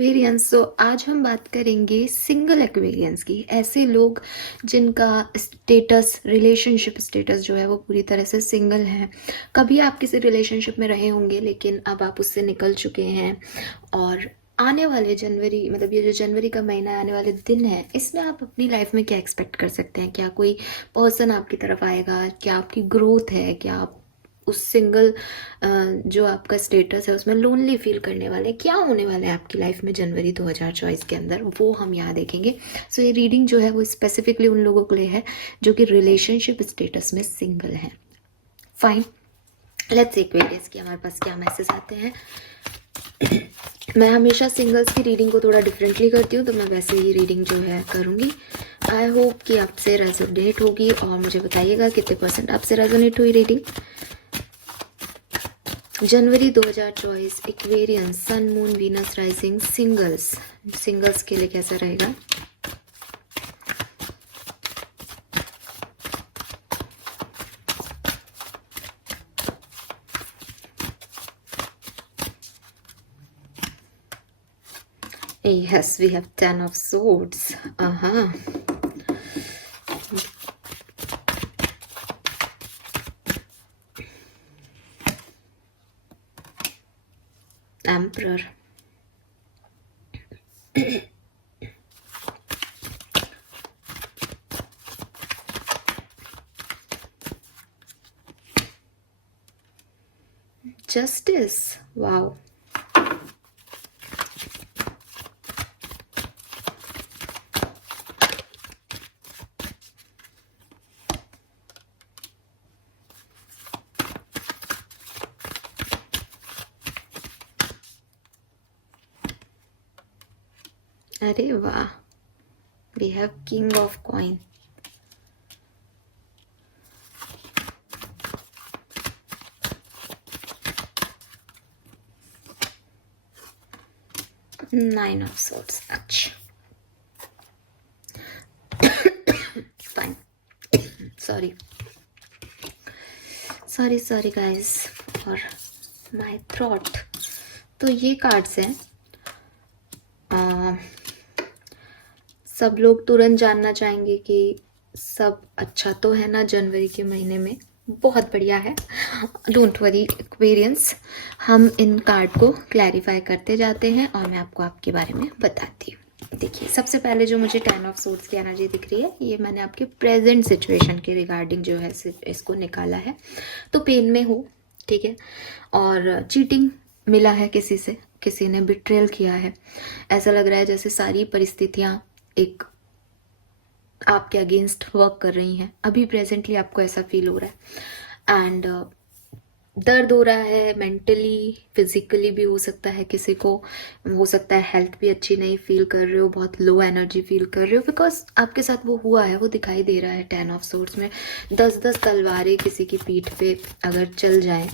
Aquarians. सो आज हम बात करेंगे सिंगल एक्वेरियंस की। ऐसे लोग जिनका स्टेटस, रिलेशनशिप स्टेटस जो है वो पूरी तरह से सिंगल है। कभी आप किसी रिलेशनशिप में रहे होंगे लेकिन अब आप उससे निकल चुके हैं, और आने वाले जनवरी, मतलब ये जो जनवरी का महीना आने वाले दिन है, इसमें आप अपनी लाइफ में क्या एक्सपेक्ट कर सकते हैं? क्या कोई पर्सन आपकी तरफ आएगा? क्या आपकी ग्रोथ है? क्या आप उस सिंगल जो आपका स्टेटस है उसमें लोनली फील करने वाले? क्या होने वाला है आपकी लाइफ में जनवरी 2024 के अंदर, वो हम यहाँ देखेंगे। सो ये रीडिंग जो है वो स्पेसिफिकली उन लोगों के लिए है जो कि रिलेशनशिप स्टेटस में सिंगल है। फाइन, लेट्स सी एक्वेरियस की हमारे पास क्या मैसेज आते हैं। मैं हमेशा सिंगल्स की रीडिंग को थोड़ा डिफरेंटली करती हूँ, तो मैं वैसे ही रीडिंग जो है करूँगी। आई होप कि आपसे रेजोनेट होगी, और मुझे बताइएगा कितने परसेंट आपसे रेजोनेट हुई रीडिंग। जनवरी 2024, Aquarians, sun, moon, Venus, rising, singles. Singles के लिए कैसा रहेगा? Yes, we have 10 of swords. Emperor. Justice. Wow. अरे वाह, we have king of coin. Nine of swords. अच्छा, fine. sorry guys for my throat. तो ये कार्ड्स हैं। सब लोग तुरंत जानना चाहेंगे कि सब अच्छा तो है ना जनवरी के महीने में? बहुत बढ़िया है, डोंट वरी एक्वेरियंस। हम इन कार्ड को क्लैरिफाई करते जाते हैं और मैं आपको आपके बारे में बताती हूँ। देखिए, सबसे पहले जो मुझे 10 ऑफ सोर्ड्स की एनर्जी दिख रही है, ये मैंने आपके प्रेजेंट सिचुएशन के रिगार्डिंग जो है इसको निकाला है। तो पेन में हो, ठीक है, और चीटिंग मिला है किसी से, किसी ने बिट्रेल किया है। ऐसा लग रहा है जैसे सारी परिस्थितियां एक आपके अगेंस्ट वर्क कर रही हैं। अभी प्रेजेंटली आपको ऐसा फील हो रहा है। एंड दर्द हो रहा है, मेंटली, फिजिकली भी हो सकता है किसी को। हो सकता है हेल्थ भी अच्छी नहीं फील कर रहे हो, बहुत लो एनर्जी फील कर रहे हो, बिकॉज आपके साथ वो हुआ है, वो दिखाई दे रहा है 10 ऑफ सोर्ड्स में। 10-10 तलवारें किसी की पीठ पे अगर चल जाए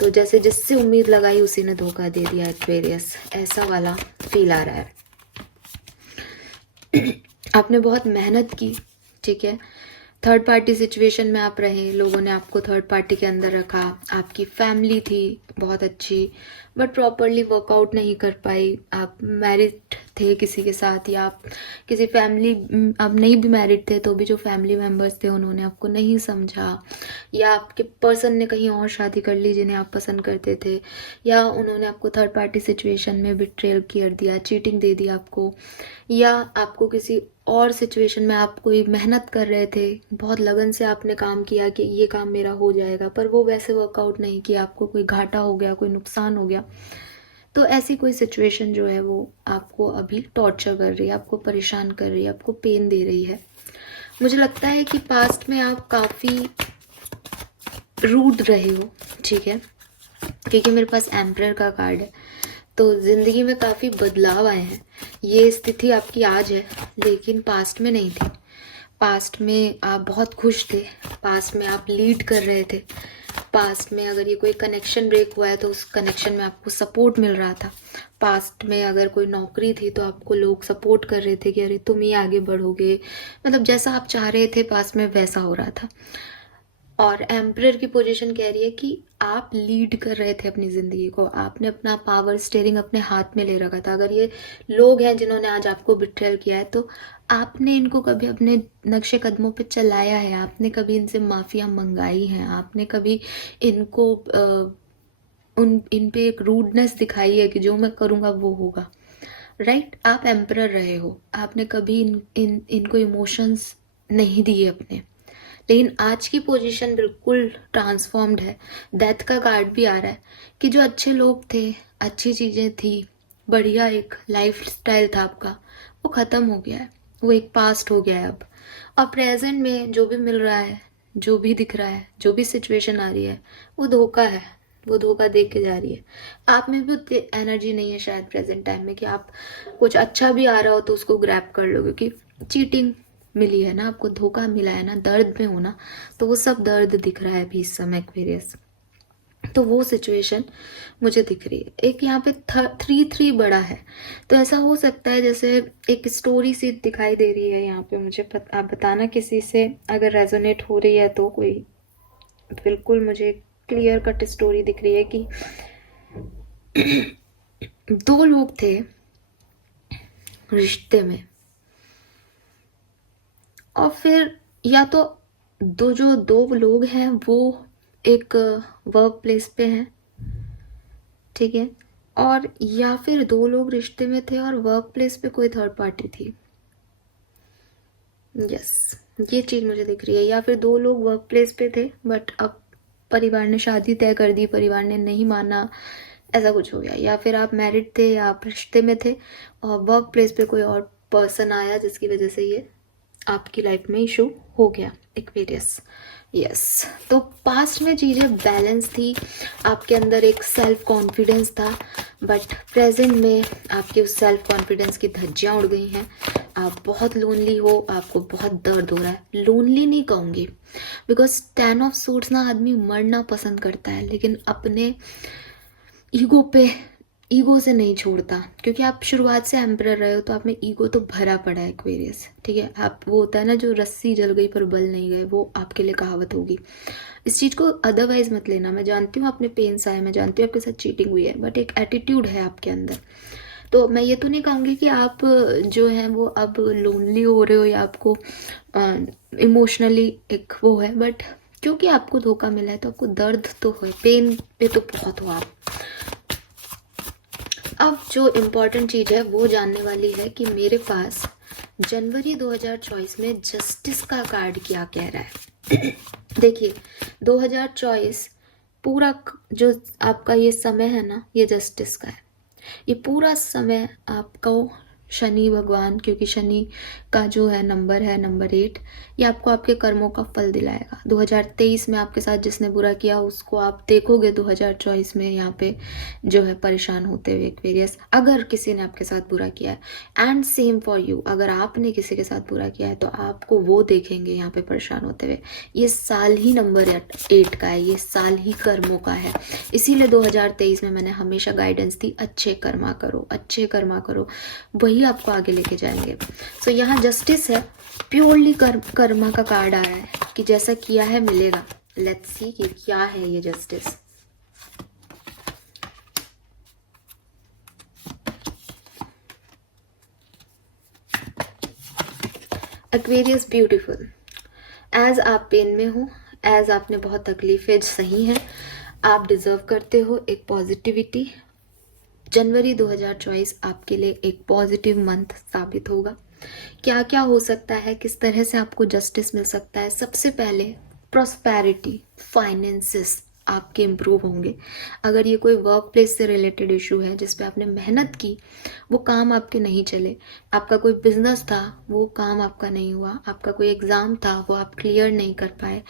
तो जैसे जिससे उम्मीद लगाई उसी ने धोखा दे दिया एक्वेरियस, ऐसा वाला फील आ रहा है। आपने बहुत मेहनत की, ठीक है, थर्ड पार्टी सिचुएशन में आप रहे, लोगों ने आपको थर्ड पार्टी के अंदर रखा, आपकी फैमिली थी बहुत अच्छी, बट प्रॉपरली वर्कआउट नहीं कर पाई। आप मैरिड थे किसी के साथ, या आप किसी फैमिली, आप नहीं भी मैरिड थे तो भी जो फैमिली मेम्बर्स थे उन्होंने आपको नहीं समझा, या आपके पर्सन ने कहीं और शादी कर ली जिन्हें आप पसंद करते थे, या उन्होंने आपको थर्ड पार्टी सिचुएशन में बिट्रेल कर दिया, चीटिंग दे दी आपको, या आपको किसी और सिचुएशन में आप कोई मेहनत कर रहे थे, बहुत लगन से आपने काम किया कि ये काम मेरा हो जाएगा, पर वो वैसे वर्कआउट नहीं किया, आपको कोई घाटा हो गया, कोई नुकसान हो गया। तो ऐसी कोई सिचुएशन जो है वो आपको अभी टॉर्चर कर रही है, आपको परेशान कर रही है, आपको पेन दे रही है। मुझे लगता है कि पास्ट में आप काफ़ी रूड रहे हो, ठीक है, क्योंकि मेरे पास एम्परर का कार्ड है। तो ज़िंदगी में काफ़ी बदलाव आए हैं। ये स्थिति आपकी आज है लेकिन पास्ट में नहीं थी। पास्ट में आप बहुत खुश थे, पास्ट में आप लीड कर रहे थे, पास्ट में अगर ये कोई कनेक्शन ब्रेक हुआ है तो उस कनेक्शन में आपको सपोर्ट मिल रहा था। पास्ट में अगर कोई नौकरी थी तो आपको लोग सपोर्ट कर रहे थे कि अरे तुम ही आगे बढ़ोगे, मतलब जैसा आप चाह रहे थे पास्ट में वैसा हो रहा था। और एम्परर की पोजीशन कह रही है कि आप लीड कर रहे थे अपनी ज़िंदगी को, आपने अपना पावर स्टीयरिंग अपने हाथ में ले रखा था। अगर ये लोग हैं जिन्होंने आज आपको बिट्रेल किया है, तो आपने इनको कभी अपने नक्शे कदमों पे चलाया है, आपने कभी इनसे माफ़िया मंगाई हैं, आपने कभी इनको इन पे एक रूडनेस दिखाई है कि जो मैं करूँगा वो होगा, राइट? आप एम्परर रहे हो, आपने कभी इनको इमोशंस नहीं दिए अपने। लेकिन आज की पोजीशन बिल्कुल ट्रांसफॉर्म्ड है। डेथ का कार्ड भी आ रहा है कि जो अच्छे लोग थे, अच्छी चीज़ें थी, बढ़िया एक लाइफ स्टाइल था आपका, वो ख़त्म हो गया है, वो एक पास्ट हो गया है अब। और प्रेजेंट में जो भी मिल रहा है, जो भी दिख रहा है, जो भी सिचुएशन आ रही है, वो धोखा है, वो धोखा दे के जा रही है। आप में भी उतनी एनर्जी नहीं है शायद प्रेजेंट टाइम में कि आप कुछ अच्छा भी आ रहा हो तो उसको ग्रैब कर लो, क्योंकि चीटिंग मिली है ना आपको, धोखा मिला है ना, दर्द में हो ना, तो वो सब दर्द दिख रहा है अभी इस समय एक्वेरियस। तो वो सिचुएशन मुझे दिख रही है। एक यहाँ पे 3-3 बड़ा है, तो ऐसा हो सकता है जैसे एक स्टोरी सी दिखाई दे रही है यहाँ पे मुझे। आप बताना किसी से अगर रेजोनेट हो रही है तो। कोई बिल्कुल मुझे क्लियर कट स्टोरी दिख रही है कि 2 लोग थे रिश्ते में, और फिर या तो जो 2 लोग हैं वो एक वर्क प्लेस पे हैं, ठीक है, और या फिर 2 लोग रिश्ते में थे और वर्क प्लेस पे कोई थर्ड पार्टी थी। यस, ये चीज़ मुझे दिख रही है। या फिर 2 लोग वर्क प्लेस पे थे बट अब परिवार ने शादी तय कर दी, परिवार ने नहीं माना, ऐसा कुछ हो गया। या फिर आप मैरिड थे या आप रिश्ते में थे और वर्क प्लेस पे कोई और पर्सन आया जिसकी वजह से ये आपकी लाइफ में इशू हो गया एक्वेरियस। यस, तो पास्ट में चीज़ें बैलेंस थी, आपके अंदर एक सेल्फ कॉन्फिडेंस था, बट प्रेजेंट में आपके उस सेल्फ कॉन्फिडेंस की धज्जियाँ उड़ गई हैं। आप बहुत लोनली हो, आपको बहुत दर्द हो रहा है। लोनली नहीं कहूँगी, बिकॉज 10 ऑफ सूट्स ना आदमी मरना पसंद करता है लेकिन अपने ईगो से नहीं छोड़ता, क्योंकि आप शुरुआत से एम्परर रहे हो तो आप में ईगो तो भरा पड़ा है एक्वेरियस, ठीक है। आप वो होता है ना जो रस्सी जल गई पर बल नहीं गए, वो आपके लिए कहावत होगी। इस चीज़ को अदरवाइज मत लेना। मैं जानती हूँ आपने पेन्स आए, मैं जानती हूँ आपके साथ चीटिंग हुई है, बट एक एटीट्यूड है आपके अंदर। तो मैं ये तो नहीं कहूँगी कि आप जो है वो अब लोनली हो रहे हो या आपको इमोशनली एक वो है, बट क्योंकि आपको धोखा मिला है तो आपको दर्द तो हो, पेन पे तो बहुत हो आप। अब जो इम्पोर्टेंट चीज़ है वो जानने वाली है कि मेरे पास जनवरी 2024 में जस्टिस का कार्ड क्या कह रहा है। देखिए 2024 पूरा जो आपका ये समय है ना, ये जस्टिस का है। ये पूरा समय आपको शनि भगवान, क्योंकि शनि का जो है नंबर है नंबर 8, ये आपको आपके कर्मों का फल दिलाएगा। 2023 में आपके साथ जिसने बुरा किया उसको आप देखोगे 2024 में यहाँ पे जो है परेशान होते हुए एक्वेरियस, अगर किसी ने आपके साथ बुरा किया है। एंड सेम फॉर यू, अगर आपने किसी के साथ बुरा किया है तो आपको वो देखेंगे यहाँ पे परेशान होते हुए। ये साल ही नंबर 8 का है, ये साल ही कर्मों का है। इसीलिए 2023 में मैंने हमेशा गाइडेंस दी, अच्छे कर्मा करो, अच्छे कर्मा करो, वही आपको आगे लेके जाएंगे। सो यहाँ जस्टिस है, प्योरली कर्मा का कार्ड आ रहा है कि जैसा किया है मिलेगा। लेट्स सी कि क्या है ये जस्टिस। एक्वेरियस ब्यूटीफुल, एज आप पेन में हो, एज आपने बहुत तकलीफें सही हैं, आप डिजर्व करते हो एक पॉजिटिविटी। जनवरी 2024 आपके लिए एक पॉजिटिव मंथ साबित होगा। क्या क्या हो सकता है, किस तरह से आपको जस्टिस मिल सकता है। सबसे पहले प्रॉस्पेरिटी, फाइनेंसेस आपके इम्प्रूव होंगे। अगर ये कोई वर्क प्लेस से रिलेटेड इशू है जिस पे आपने मेहनत की, वो काम आपके नहीं चले, आपका कोई बिजनेस था वो काम आपका नहीं हुआ, आपका कोई एग्ज़ाम था वो आप क्लियर नहीं कर पाए,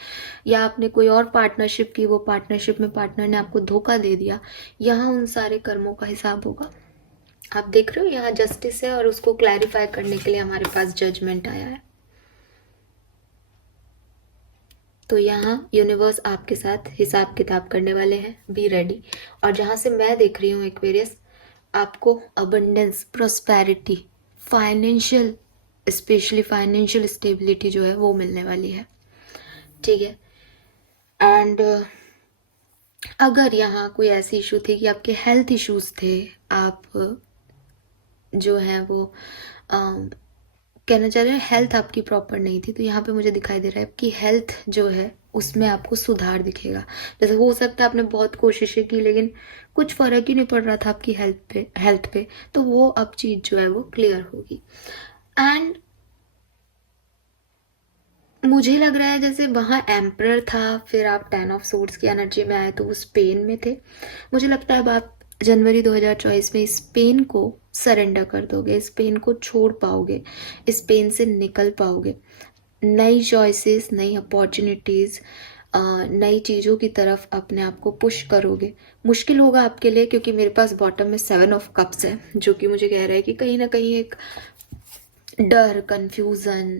या आपने कोई और पार्टनरशिप की, वो पार्टनरशिप में पार्टनर ने आपको धोखा दे दिया, यहाँ उन सारे कर्मों का हिसाब होगा। आप देख रहे हो यहाँ जस्टिस है और उसको क्लैरिफाई करने के लिए हमारे पास जजमेंट आया है। तो यहाँ यूनिवर्स आपके साथ हिसाब किताब करने वाले हैं, बी रेडी। और जहाँ से मैं देख रही हूँ एक्वेरियस, आपको abundance, prosperity, financial, specially financial stability जो है वो मिलने वाली है, ठीक है। एंड अगर यहाँ कोई ऐसी इशू थी कि आपके हेल्थ इश्यूज थे, आप जो है वो कहना चाह रहे हैं हेल्थ आपकी प्रॉपर नहीं थी, तो यहाँ पे मुझे दिखाई दे रहा है कि हेल्थ जो है उसमें आपको सुधार दिखेगा। जैसे हो सकता है आपने बहुत कोशिशें की लेकिन कुछ फर्क ही नहीं पड़ रहा था आपकी हेल्थ पे, तो वो अब चीज़ जो है वो क्लियर होगी। एंड मुझे लग रहा है जैसे वहाँ एम्परर था, फिर आप 10 ऑफ सोर्ड्स की एनर्जी में आए तो वो स्पेन में थे। मुझे लगता है अब आप जनवरी 2024 में इस पेन को सरेंडर कर दोगे, इस पेन को छोड़ पाओगे, इस पेन से निकल पाओगे, नई चॉइसेस, नई अपॉर्चुनिटीज़, नई चीज़ों की तरफ अपने आप को पुश करोगे। मुश्किल होगा आपके लिए क्योंकि मेरे पास बॉटम में 7 ऑफ कप्स है, जो कि मुझे कह रहा है कि कहीं ना कहीं एक डर, कन्फ्यूज़न,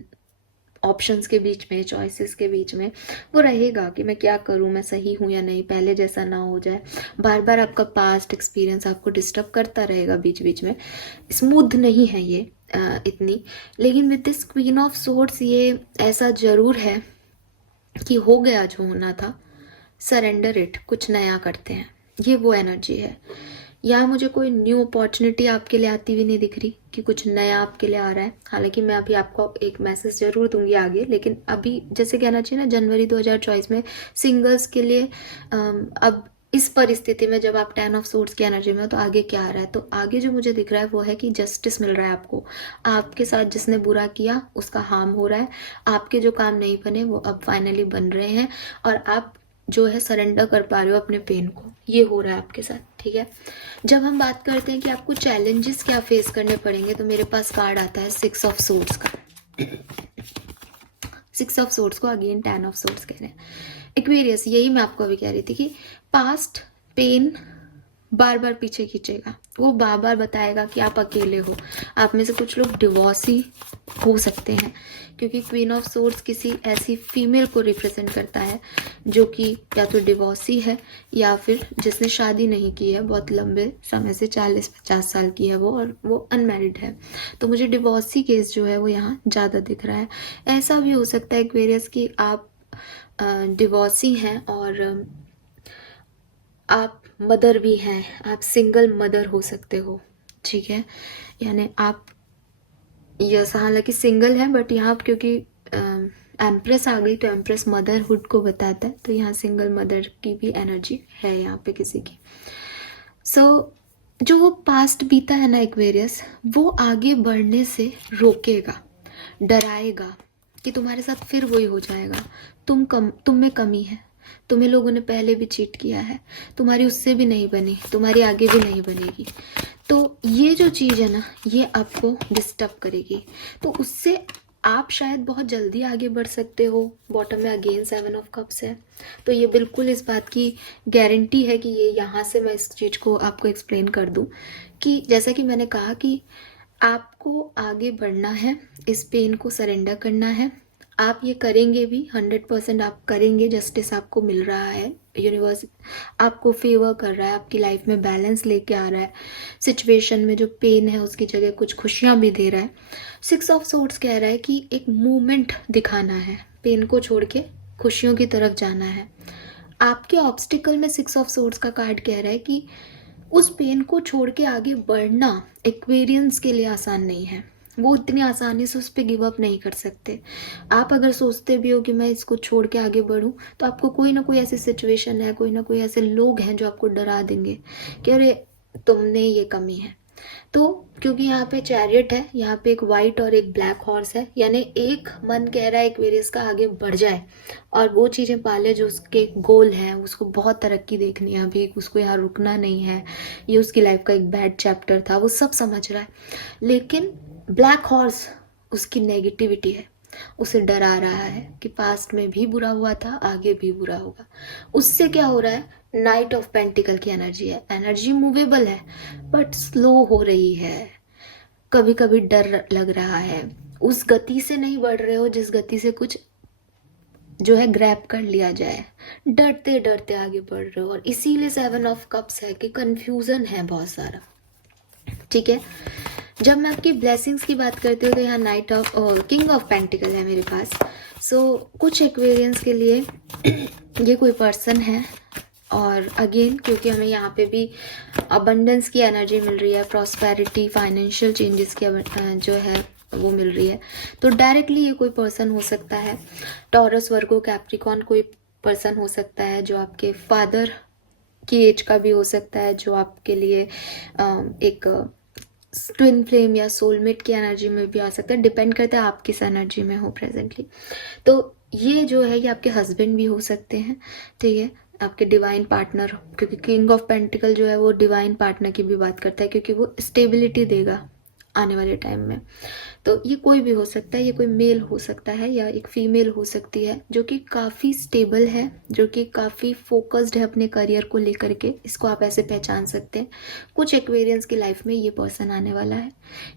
ऑप्शंस के बीच में, चॉइसेस के बीच में वो रहेगा कि मैं क्या करूं, मैं सही हूं या नहीं, पहले जैसा ना हो जाए। बार बार आपका पास्ट एक्सपीरियंस आपको डिस्टर्ब करता रहेगा बीच बीच में, स्मूथ नहीं है ये इतनी। लेकिन with this queen of swords ये ऐसा ज़रूर है कि हो गया जो होना था, सरेंडर इट, कुछ नया करते हैं, ये वो एनर्जी है। यहाँ मुझे कोई न्यू अपॉर्चुनिटी आपके लिए आती हुई नहीं दिख रही कि कुछ नया आपके लिए आ रहा है। हालांकि मैं अभी आपको एक मैसेज जरूर दूंगी आगे, लेकिन अभी जैसे कहना चाहिए ना जनवरी 2024 में सिंगल्स के लिए अब इस परिस्थिति में जब आप 10 ऑफ सोर्ड्स की एनर्जी में हो तो आगे क्या आ रहा है, तो आगे जो मुझे दिख रहा है वो है कि जस्टिस मिल रहा है आपको। आपके साथ जिसने बुरा किया उसका हार्म हो रहा है, आपके जो काम नहीं बने वो अब फाइनली बन रहे हैं, और आप जो है सरेंडर कर पा रहे हो अपने पेन को, ये हो रहा है आपके साथ। ठीक है, जब हम बात करते हैं कि आपको चैलेंजेस क्या फेस करने पड़ेंगे, तो मेरे पास कार्ड आता है 6 ऑफ सोर्ड्स का। 6 ऑफ सोर्ड्स को अगेन 10 ऑफ सोर्ड्स कह रहे हैं। एक्वेरियस, यही मैं आपको अभी कह रही थी कि पास्ट पेन बार बार पीछे खींचेगा, वो बार बार बताएगा कि आप अकेले हो। आप में से कुछ लोग डिवोर्सी हो सकते हैं, क्योंकि क्वीन ऑफ सोर्ड्स किसी ऐसी फीमेल को रिप्रेजेंट करता है जो कि या तो डिवोर्सी है या फिर जिसने शादी नहीं की है बहुत लंबे समय से, 40-50 साल की है वो, और वो अनमैरिड है। तो मुझे डिवोर्सी केस जो है वो यहाँ ज़्यादा दिख रहा है। ऐसा भी हो सकता है एक्वेरियस कि आप डिवोर्सी हैं और आप मदर भी हैं, आप सिंगल मदर हो सकते हो। ठीक है, यानी आप यस, हालांकि सिंगल है बट यहाँ क्योंकि एम्प्रेस आ गई तो एम्प्रेस मदरहुड को बताता है, तो यहाँ सिंगल मदर की भी एनर्जी है यहाँ पे किसी की। सो जो वो पास्ट बीता है ना एक्वेरियस, वो आगे बढ़ने से रोकेगा, डराएगा कि तुम्हारे साथ फिर वही हो जाएगा, तुम में कमी है, तुम्हें लोगों ने पहले भी चीट किया है, तुम्हारी उससे भी नहीं बनी, तुम्हारी आगे भी नहीं बनेगी। तो ये जो चीज़ है ना ये आपको डिस्टर्ब करेगी, तो उससे आप शायद बहुत जल्दी आगे बढ़ सकते हो। बॉटम में अगेन 7 ऑफ कप्स है, तो ये बिल्कुल इस बात की गारंटी है कि ये यहाँ से मैं इस चीज़ को आपको एक्सप्लेन कर दूँ कि जैसा कि मैंने कहा कि आपको आगे बढ़ना है, इस पेन को सरेंडर करना है। आप ये करेंगे भी, 100% आप करेंगे, जस्टिस आपको मिल रहा है, यूनिवर्स आपको फेवर कर रहा है, आपकी लाइफ में बैलेंस लेके आ रहा है, सिचुएशन में जो पेन है उसकी जगह कुछ खुशियाँ भी दे रहा है। 6 ऑफ सोर्ड्स कह रहा है कि एक मूवमेंट दिखाना है, पेन को छोड़ के खुशियों की तरफ जाना है। आपके ऑब्स्टिकल में 6 ऑफ सोर्ड्स का कार्ड कह रहा है कि उस पेन को छोड़ के आगे बढ़ना एक्वेरियंस के लिए आसान नहीं है, वो इतनी आसानी से उस पर गिव अप नहीं कर सकते। आप अगर सोचते भी हो कि मैं इसको छोड़ के आगे बढ़ूं, तो आपको कोई ना कोई ऐसी सिचुएशन है, कोई ना कोई ऐसे लोग हैं जो आपको डरा देंगे कि अरे तुमने ये कमी है। तो क्योंकि यहाँ पे चैरियट है, यहाँ पे एक वाइट और एक ब्लैक हॉर्स है, यानी एक मन कह रहा है एक्वेरियस का आगे बढ़ जाए और वो चीज़ें पाले जो उसके गोल हैं, उसको बहुत तरक्की देखनी है अभी, उसको यहाँ रुकना नहीं है, ये उसकी लाइफ का एक बैड चैप्टर था, वो सब समझ रहा है। लेकिन ब्लैक हॉर्स उसकी नेगेटिविटी है, उसे डरा रहा है कि पास्ट में भी बुरा हुआ था, आगे भी बुरा होगा। उससे क्या हो रहा है, नाइट ऑफ पेंटिकल की एनर्जी है, एनर्जी मूवेबल है बट स्लो हो रही है, कभी कभी डर लग रहा है, उस गति से नहीं बढ़ रहे हो जिस गति से कुछ जो है ग्रैब कर लिया जाए, डरते डरते आगे बढ़ रहे हो, और इसीलिए 7 ऑफ कप्स है कि कंफ्यूजन है बहुत सारा। ठीक है, जब मैं आपकी ब्लेसिंग्स की बात करती हूँ तो यहाँ night of king of pentacle है मेरे पास। सो कुछ एक्वेरियंस के लिए ये कोई पर्सन है। और अगेन क्योंकि हमें यहाँ पे भी अबंडेंस की एनर्जी मिल रही है, प्रॉस्पेरिटी, फाइनेंशियल चेंजेस की जो है वो मिल रही है, तो डायरेक्टली ये कोई पर्सन हो सकता है। टॉरस, वर्गो, कैप्रिकॉन कोई पर्सन हो सकता है जो आपके फादर की एज का भी हो सकता है, जो आपके लिए एक ट्विन फ्लेम या सोलमेट की एनर्जी में भी आ सकता है। डिपेंड करता है आप किस एनर्जी में हो प्रेजेंटली। तो ये जो है ये आपके हस्बैंड भी हो सकते हैं, ठीक है, आपके डिवाइन पार्टनर, क्योंकि किंग ऑफ पेंटिकल जो है वो डिवाइन पार्टनर की भी बात करता है, क्योंकि वो स्टेबिलिटी देगा आने वाले टाइम में। तो ये कोई भी हो सकता है, ये कोई मेल हो सकता है या एक फीमेल हो सकती है जो कि काफ़ी स्टेबल है, जो कि काफ़ी फोकस्ड है अपने करियर को लेकर के। इसको आप ऐसे पहचान सकते हैं। कुछ एक्वेरियंस की लाइफ में ये पर्सन आने वाला है।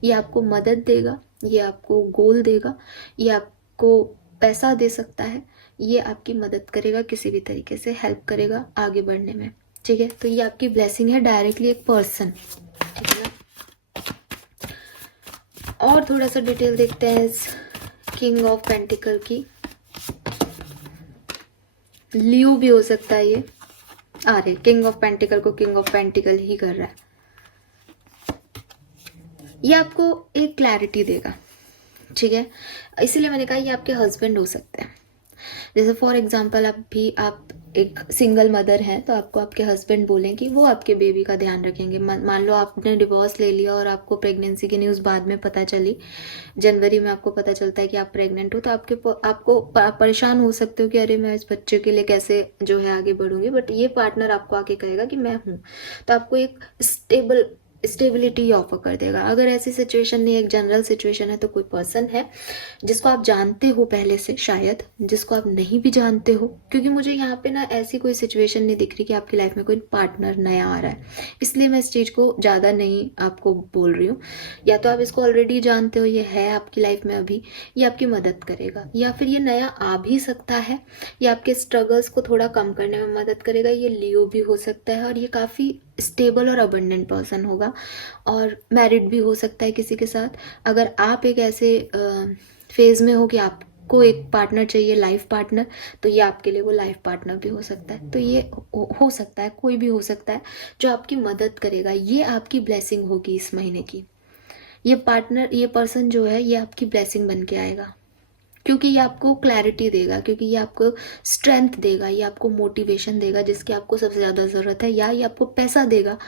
ये आपको मदद देगा, ये आपको गोल देगा, ये आपको पैसा दे सकता है, ये आपकी मदद करेगा, किसी भी तरीके से हेल्प करेगा आगे बढ़ने में, ठीक है। तो ये आपकी ब्लेसिंग है, डायरेक्टली एक पर्सन, ठीक है ना। और थोड़ा सा डिटेल देखते हैं इस किंग ऑफ पेंटिकल की। लियो भी हो सकता है ये। अरे किंग ऑफ पेंटिकल को किंग ऑफ पेंटिकल ही कर रहा है। ये आपको एक क्लैरिटी देगा, ठीक है। इसीलिए मैंने कहा ये आपके हस्बैंड हो सकते हैं। जैसे फॉर एग्जांपल आप एक सिंगल मदर हैं, तो आपको आपके हस्बैंड बोलें कि वो आपके बेबी का ध्यान रखेंगे। मान लो आपने डिवोर्स ले लिया और आपको प्रेगनेंसी की न्यूज़ बाद में पता चली, जनवरी में आपको पता चलता है कि आप प्रेग्नेंट हो, तो आपको परेशान हो सकते हो कि अरे मैं इस बच्चे के लिए कैसे जो है आगे बढ़ूंगी। बट ये पार्टनर आपको आके कहेगा कि मैं हूँ, तो आपको एक स्टेबिलिटी ऑफर कर देगा। अगर ऐसी सिचुएशन नहीं, एक जनरल सिचुएशन है, तो कोई पर्सन है जिसको आप जानते हो पहले से, शायद जिसको आप नहीं भी जानते हो, क्योंकि मुझे यहाँ पे ना ऐसी कोई सिचुएशन नहीं दिख रही कि आपकी लाइफ में कोई पार्टनर नया आ रहा है, इसलिए मैं इस चीज़ को ज़्यादा नहीं आपको बोल रही हूँ। या तो आप इसको ऑलरेडी जानते हो, ये है आपकी लाइफ में अभी, ये आपकी मदद करेगा, या फिर ये नया आ भी सकता है, ये आपके स्ट्रगल्स को थोड़ा कम करने में मदद करेगा। ये लियो भी हो सकता है और ये काफ़ी स्टेबल और अबंडेंट पर्सन होगा, और मैरिड भी हो सकता है किसी के साथ। अगर आप एक ऐसे फेज में हो कि आपको एक पार्टनर चाहिए, लाइफ पार्टनर, तो ये आपके लिए वो लाइफ पार्टनर भी हो सकता है। तो ये हो सकता है, कोई भी हो सकता है जो आपकी मदद करेगा। ये आपकी ब्लेसिंग होगी इस महीने की। ये पार्टनर, ये पर्सन जो है ये आपकी ब्लेसिंग बन के आएगा, क्योंकि ये आपको क्लैरिटी देगा, क्योंकि ये आपको स्ट्रेंथ देगा, ये आपको मोटिवेशन देगा जिसकी आपको सबसे ज़्यादा ज़रूरत है, या ये आपको पैसा देगा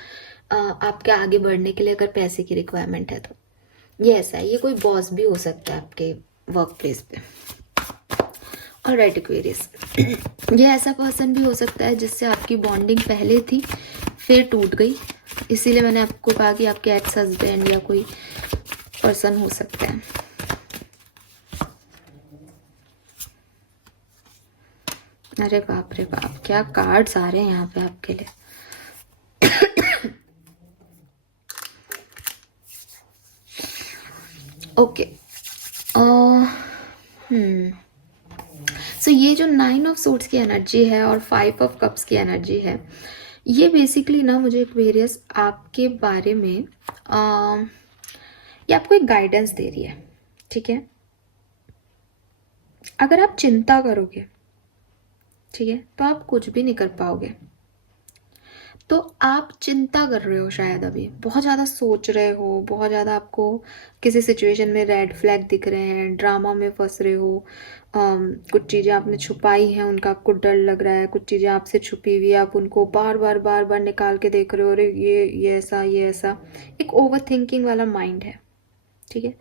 आपके आगे बढ़ने के लिए, अगर पैसे की रिक्वायरमेंट है तो। ये ऐसा है, ये कोई बॉस भी हो सकता है आपके वर्क प्लेस पे। और राइट एक्वेरियस, ये ऐसा पर्सन भी हो सकता है जिससे आपकी बॉन्डिंग पहले थी फिर टूट गई, इसीलिए मैंने आपको कहा कि आपके एक्स हस्बैंड या कोई पर्सन हो सकता है। अरे बाप रे बाप, क्या कार्ड्स आ रहे हैं यहाँ पे आपके लिए। ओके, सो ये जो 9 ऑफ सोर्ड्स की एनर्जी है और 5 ऑफ कप्स की एनर्जी है, ये बेसिकली ना मुझे एक्वेरियस आपके बारे में ये आपको एक गाइडेंस दे रही है, ठीक है। अगर आप चिंता करोगे, ठीक है, तो आप कुछ भी नहीं कर पाओगे। तो आप चिंता कर रहे हो, शायद अभी बहुत ज़्यादा सोच रहे हो, बहुत ज़्यादा आपको किसी सिचुएशन में रेड फ्लैग दिख रहे हैं, ड्रामा में फंस रहे हो, कुछ चीज़ें आपने छुपाई हैं, उनका आपको डर लग रहा है, कुछ चीज़ें आपसे छुपी हुई है, आप उनको बार बार निकाल के देख रहे हो, अरे ये ऐसा एक ओवर थिंकिंग वाला माइंड है, ठीक है।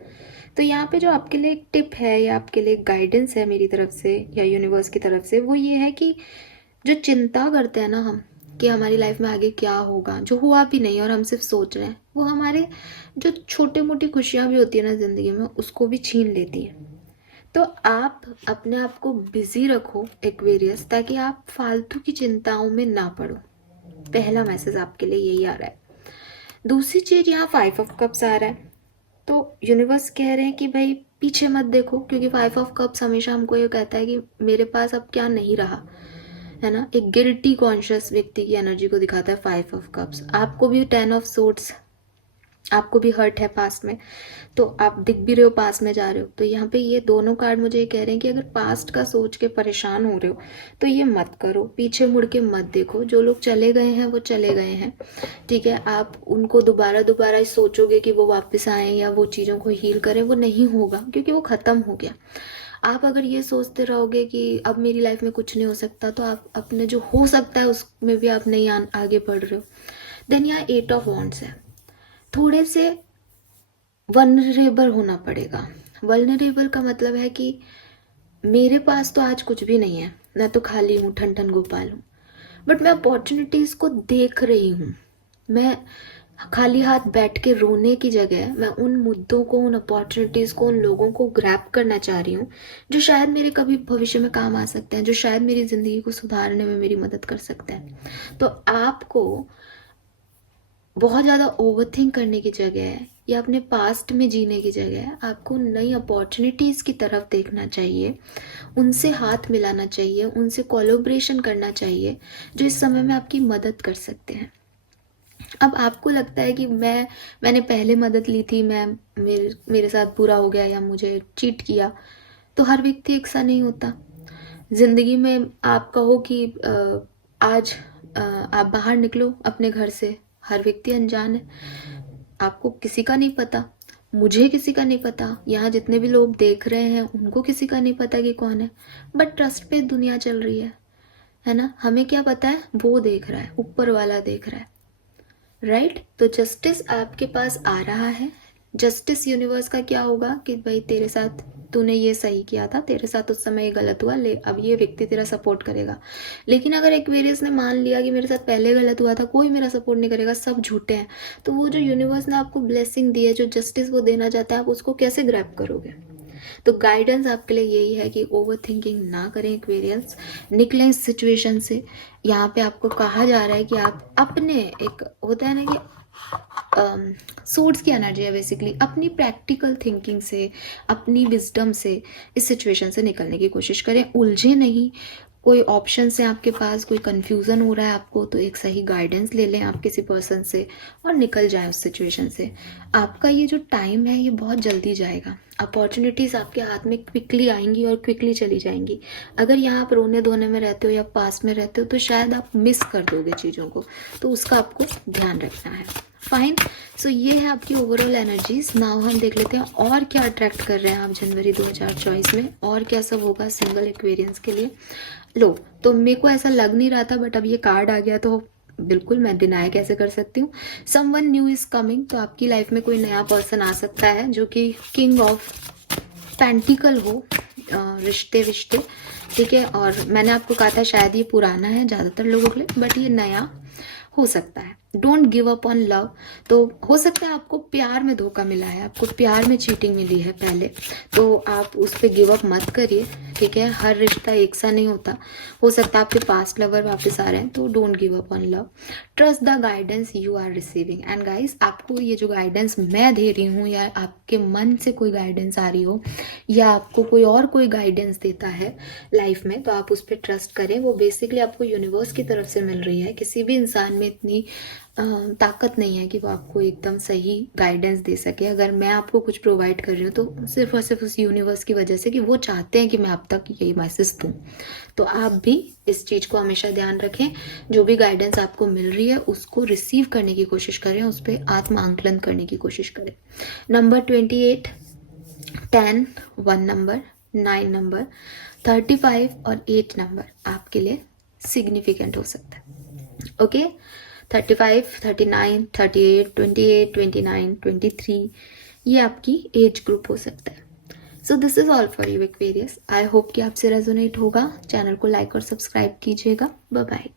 तो यहाँ पे जो आपके लिए एक टिप है या आपके लिए गाइडेंस है मेरी तरफ से या यूनिवर्स की तरफ से, वो ये है कि जो चिंता करते हैं ना हम कि हमारी लाइफ में आगे क्या होगा, जो हुआ भी नहीं और हम सिर्फ सोच रहे हैं, वो हमारे जो छोटे मोटी खुशियाँ भी होती है ना ज़िंदगी में, उसको भी छीन लेती है। तो आप अपने आप को बिजी रखो एक्वेरियस, ताकि आप फालतू की चिंताओं में ना पड़ो। पहला मैसेज आपके लिए यही आ रहा है। दूसरी चीज़, यहाँ 5 ऑफ कप्स आ रहा है, तो यूनिवर्स कह रहे हैं कि भाई पीछे मत देखो, क्योंकि 5 ऑफ कप्स हमेशा हमको ये कहता है कि मेरे पास अब क्या नहीं रहा, है ना। एक गिल्टी कॉन्शियस व्यक्ति की एनर्जी को दिखाता है 5 ऑफ कप्स। आपको भी 10 ऑफ सोर्ड्स आपको भी हर्ट है पास्ट में, तो आप दिख भी रहे हो पास्ट में जा रहे हो। तो यहाँ पे ये दोनों कार्ड मुझे ये कह रहे हैं कि अगर पास्ट का सोच के परेशान हो रहे हो तो ये मत करो, पीछे मुड़ के मत देखो। जो लोग चले गए हैं वो चले गए हैं, ठीक है। आप उनको दोबारा दोबारा सोचोगे कि वो वापस आए या वो चीज़ों को हील करें, वो नहीं होगा, क्योंकि वो ख़त्म हो गया। आप अगर ये सोचते रहोगे कि अब मेरी लाइफ में कुछ नहीं हो सकता, तो आप अपने जो हो सकता है उसमें भी आप नहीं आगे बढ़ रहे हो। देन यहाँ 8 ऑफ वॉन्ड्स है, थोड़े से वल्नरेबल होना पड़ेगा। वल्नरेबल का मतलब है कि मेरे पास तो आज कुछ भी नहीं है, मैं तो खाली हूँ, ठन ठन गोपाल हूँ, बट मैं अपॉर्चुनिटीज़ को देख रही हूँ। मैं खाली हाथ बैठ के रोने की जगह मैं उन मुद्दों को, उन अपॉर्चुनिटीज़ को, उन लोगों को ग्रैब करना चाह रही हूँ जो शायद मेरे कभी भविष्य में काम आ सकते हैं, जो शायद मेरी ज़िंदगी को सुधारने में मेरी मदद कर सकते हैं। तो आपको बहुत ज़्यादा ओवरथिंक करने की जगह या अपने पास्ट में जीने की जगह आपको नई अपॉर्चुनिटीज़ की तरफ देखना चाहिए, उनसे हाथ मिलाना चाहिए, उनसे कोलैबोरेशन करना चाहिए जो इस समय में आपकी मदद कर सकते हैं। अब आपको लगता है कि मैंने पहले मदद ली थी, मेरे साथ बुरा हो गया या मुझे चीट किया, तो हर व्यक्ति एक सा नहीं होता। ज़िंदगी में आप कहो कि आज आप बाहर निकलो अपने घर से, हर व्यक्ति अनजान है, आपको किसी का नहीं पता, मुझे किसी का नहीं पता, यहाँ जितने भी लोग देख रहे हैं उनको किसी का नहीं पता कि कौन है, बट ट्रस्ट पे दुनिया चल रही है ना। हमें क्या पता है, वो देख रहा है, ऊपर वाला देख रहा है, राइट। तो जस्टिस आपके पास आ रहा है। जस्टिस यूनिवर्स का क्या होगा कि भाई तेरे साथ, तूने ये सही किया था, तेरे साथ उस समय ये गलत हुआ, ले अब ये व्यक्ति तेरा सपोर्ट करेगा। लेकिन अगर एक्वेरियस ने मान लिया कि मेरे साथ पहले गलत हुआ था, कोई मेरा सपोर्ट नहीं करेगा, सब झूठे हैं, तो वो जो यूनिवर्स ने आपको ब्लेसिंग दी है, जो जस्टिस वो देना चाहता है, आप उसको कैसे ग्रैब करोगे। तो गाइडेंस आपके लिए यही है कि ओवर थिंकिंग ना करें एक्वेरियंस, निकलें इस सिचुएशन से। यहाँ पे आपको कहा जा रहा है कि आप अपने, एक होता है ना कि सोर्स की एनर्जी है बेसिकली, अपनी प्रैक्टिकल थिंकिंग से, अपनी विजडम से इस सिचुएशन से निकलने की कोशिश करें। उलझे नहीं, कोई ऑप्शन है आपके पास, कोई कन्फ्यूज़न हो रहा है आपको, तो एक सही गाइडेंस ले लें आप किसी पर्सन से और निकल जाए उस सिचुएशन से। आपका ये जो टाइम है ये बहुत जल्दी जाएगा, अपॉर्चुनिटीज़ आपके हाथ में क्विकली आएंगी और क्विकली चली जाएंगी। अगर यहाँ आप रोने धोने में रहते हो या पास में रहते हो तो शायद आप मिस कर दोगे चीज़ों को, तो उसका आपको ध्यान रखना है। फाइन, सो ये है आपकी ओवरऑल एनर्जीज। नाउ हम देख लेते हैं और क्या अट्रैक्ट कर रहे हैं आप जनवरी 2024 में, और क्या सब होगा सिंगल एक्वेरियंस के लिए। लो, तो मेरे को ऐसा लग नहीं रहा था, बट अब ये कार्ड आ गया तो बिल्कुल मैं डिनाई कैसे कर सकती हूँ। समवन न्यू इज कमिंग, तो आपकी लाइफ में कोई नया पर्सन आ सकता है जो कि किंग ऑफ पेंटिकल हो, रिश्ते विश्ते, ठीक है। और मैंने आपको कहा था शायद ये पुराना है ज़्यादातर लोगों के लिए, बट ये नया हो सकता है। Don't give up on love, तो हो सकता है आपको प्यार में धोखा मिला है, आपको प्यार में चीटिंग मिली है पहले, तो आप उस पर गिव अप मत करिए, ठीक है। हर रिश्ता एक सा नहीं होता, हो सकता है आपके पास्ट लवर वापस आ रहे हैं, तो don't give up on love, trust the guidance you are receiving. And guys, आपको ये जो गाइडेंस मैं दे रही हूँ, या आपके मन से कोई गाइडेंस आ रही हो, या आपको कोई गाइडेंस देता है लाइफ में, तो आप उस पर ट्रस्ट करें। वो बेसिकली आपको यूनिवर्स की तरफ से मिल रही है। किसी भी इंसान में इतनी ताकत नहीं है कि वो आपको एकदम सही गाइडेंस दे सके। अगर मैं आपको कुछ प्रोवाइड कर रही हूँ तो सिर्फ और सिर्फ उस यूनिवर्स की वजह से कि वो चाहते हैं कि मैं आप तक यही मैसेज दूँ। तो आप भी इस चीज़ को हमेशा ध्यान रखें, जो भी गाइडेंस आपको मिल रही है उसको रिसीव करने की कोशिश करें, उस पर आत्म आंकलन करने की कोशिश करें। नंबर 28, 10, 1 नंबर, 9 नंबर, 35 और 8 नंबर आपके लिए सिग्निफिकेंट हो सकता है। ओके, 35, 39, 38, 28, 29, 23, ये आपकी एज ग्रुप हो सकता है। So this is all for you Aquarius. I hope कि आपसे रेजोनेट होगा। चैनल को लाइक और सब्सक्राइब कीजिएगा। Bye bye.